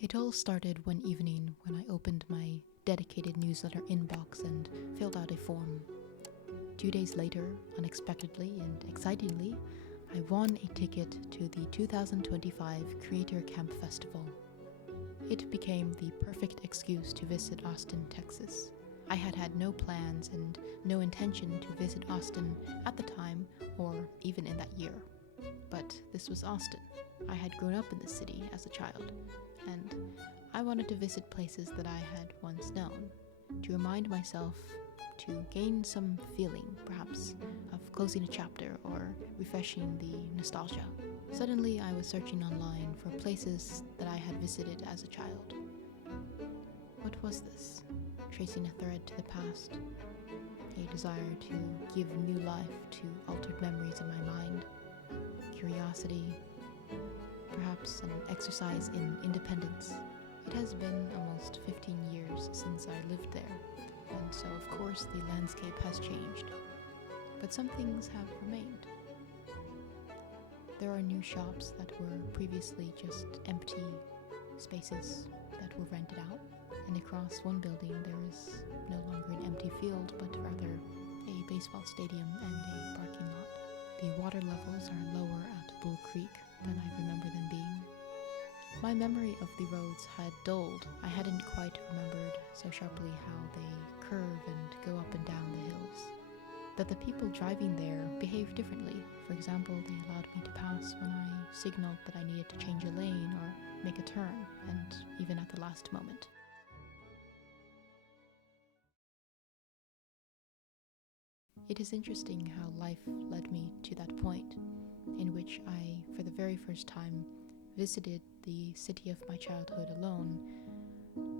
It all started one evening when I opened my dedicated newsletter inbox and filled out a form. 2 days later, unexpectedly and excitingly, I won a ticket to the 2025 Creator Camp Festival. It became the perfect excuse to visit Austin, Texas. I had had no plans and no intention to visit Austin at the time or even in that year. But this was Austin. I had grown up in the city as a child, and I wanted to visit places that I had once known, to remind myself, to gain some feeling, perhaps, of closing a chapter or refreshing the nostalgia. Suddenly, I was searching online for places that I had visited as a child. What was this? Tracing a thread to the past, a desire to give new life to altered memories in my mind, curiosity, perhaps an exercise in independence. It has been almost 15 years since I lived there, and so of course the landscape has changed. But some things have remained. There are new shops that were previously just empty spaces that were rented out, and across one building there is no longer an empty field, but rather a baseball stadium and a parking lot. The water levels are lower at Bull Creek than I remember them being. My memory of the roads had dulled. I hadn't quite remembered so sharply how they curve and go up and down the hills. That the people driving there behaved differently. For example, they allowed me to pass when I signaled that I needed to change a lane or make a turn, and even at the last moment. It is interesting how life led me to that point, in which I, for the very first time, visited the city of my childhood alone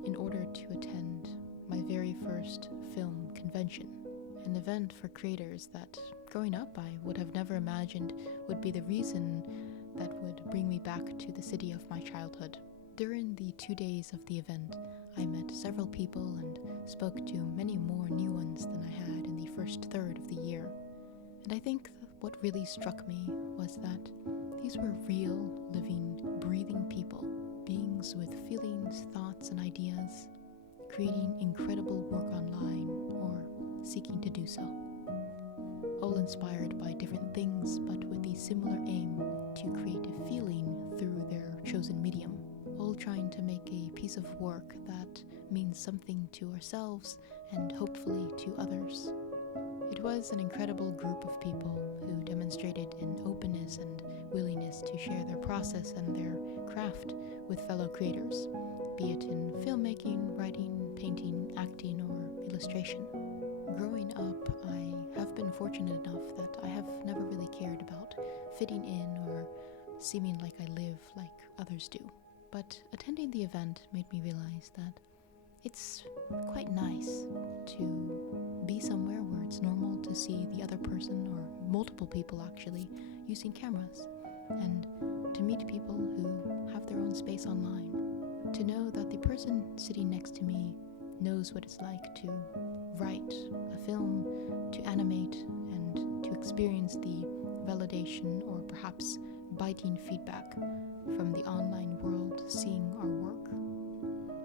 in order to attend my very first film convention, an event for creators that, growing up, I would have never imagined would be the reason that would bring me back to the city of my childhood. During the 2 days of the event, I met several people and spoke to many more new ones than I had in the first third of the year. And I think what really struck me was that these were real, living, breathing people, beings with feelings, thoughts, and ideas, creating incredible work online or seeking to do so. All inspired by different things, but with the similar aim to create a feeling through their chosen medium, all trying to make a piece of work that means something to ourselves and hopefully to others. It was an incredible group of people who demonstrated an openness and willingness to share their process and their craft with fellow creators, be it in filmmaking, writing, painting, acting, or illustration. Growing up, I have been fortunate enough that I have never really cared about fitting in or seeming like I live like others do. But attending the event made me realize that it's quite nice to be somewhere where it's normal to see the other person, or multiple people actually, using cameras, and to meet people who have their own space online. To know that the person sitting next to me knows what it's like to write a film, to animate, and to experience the validation or perhaps biting feedback from the online world seeing our work.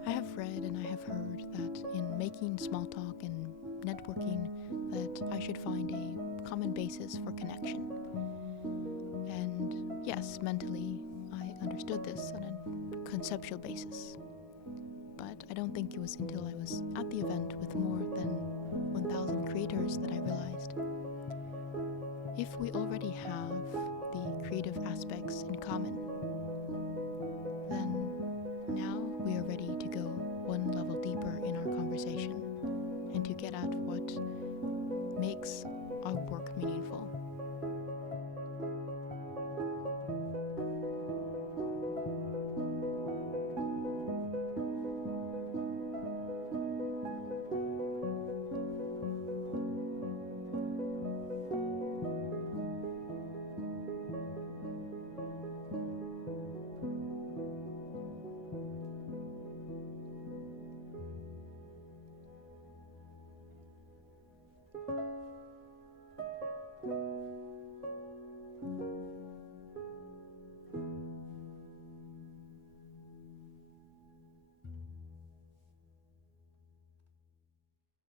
I have read and I have heard that in making small talk and networking that I should find a common basis for connection. And yes, mentally I understood this on a conceptual basis. But I don't think it was until I was at the event with more than 1,000 creators that I realized if we already have the creative aspects in common,